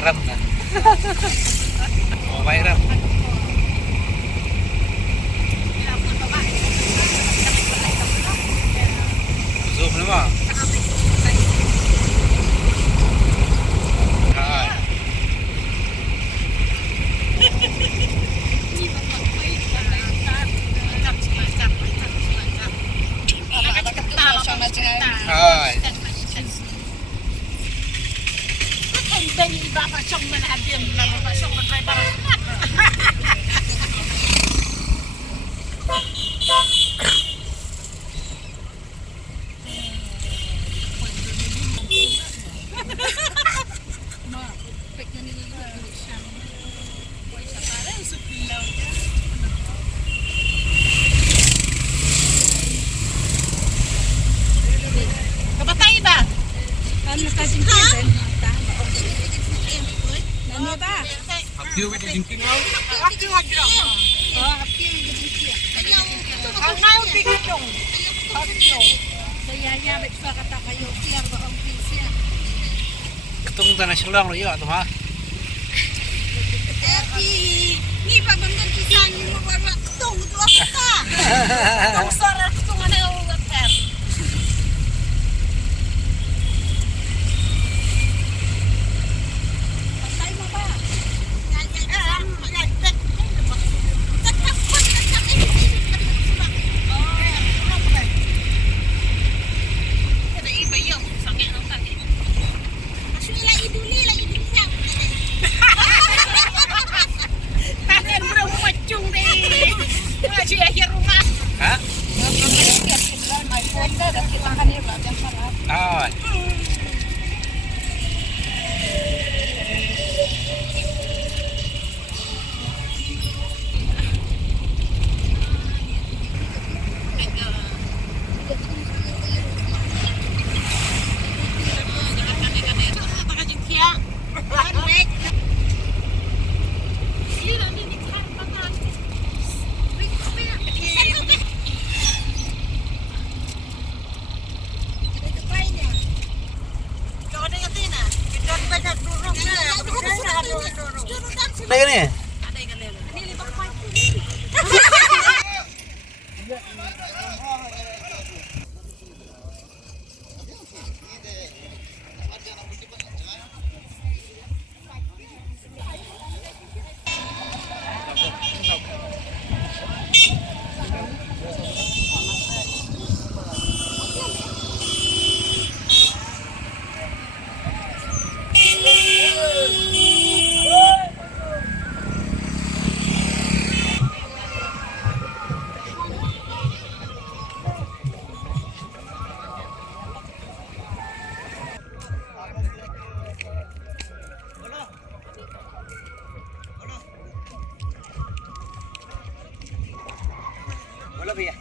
Aram na. Oh, may ram. Zoom na mo. Hai. Thành bên bà vào trong mình hạt điểm là vào trong mình phải bảo. Kabatay ba? Ano kasing present? Ano ba? Hapyo with the drinking out. Hapyo hapyo. Oh, happy ang gabing Ang ngayon bigat yung. Hapyo. So yaya, may pa kata kayo. Kiyang ba ang pisya? Ketong tanah silang lo iya tu ha. Ni pa bandan kisan mo wala tong to ka. Ang sarap itong ano yung water. Patay mo ba? Ha? My phone na kita kanila diyan sarap. Ai. Đây cái này. Wala ba ya?